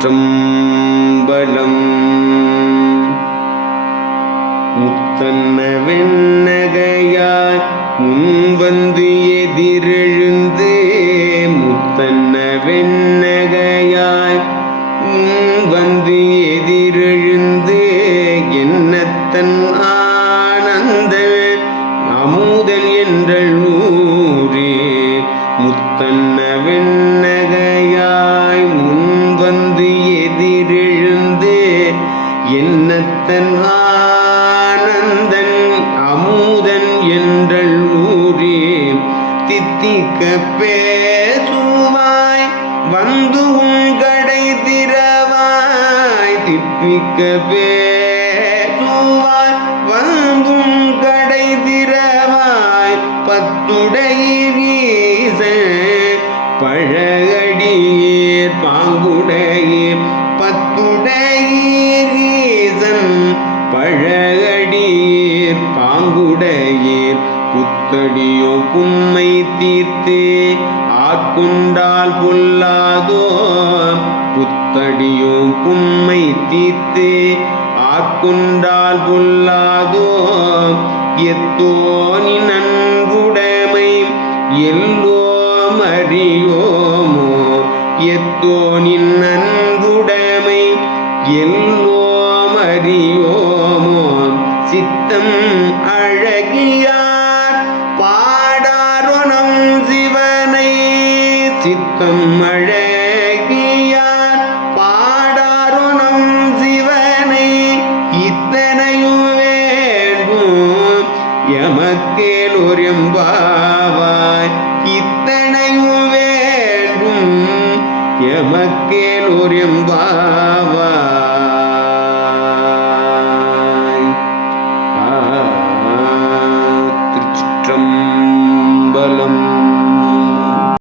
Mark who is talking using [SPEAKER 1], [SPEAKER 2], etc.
[SPEAKER 1] திருச்சிற்றம்பலம் முத்தன்ன வெண்ணகையாய் முன்வந்து எதிரெழுந்து. முத்தன்ன வெண்ணகையாய் முன்வந்து எதிரெழுந்து. என்னத்தன் ஆனந்த அமுதன் என்னத்தன் ஆனந்தன் அமுதன் என்றல் ஊரே தித்திக்க பேசுவாய் வந்து உன் கடை திறவாய் திப்பிக்க பேசுவாய் வந்தும் கடை திறவாய் பத்துடையீச பழகடியே பாங்குடையீர் பத்துடைய ஏற் பாங்குடையீர். புத்தடியோ பும்மை தீர்த்தே ஆட்கொண்டால் பொல்லாதோ. புத்தடியோ பும்மை தீர்த்தே ஆட்கொண்டால் பொல்லாதோ. எத்தோனி நன்குடைமை எல்லோம் அறியோமோ எத்தோனின் நன்குடைமை எல்லோ சித்தம் அழகியார் பாடாரோனம் சிவனை. சித்தம் அழகியார் பாடாரோனம் சிவனை. இத்தனையும் வேண்டும் எமக்கேல் ஒரு எம்பாவாய் இத்தனையும் வேண்டும் எமக்கேல் ஒரு எம்பாவாய்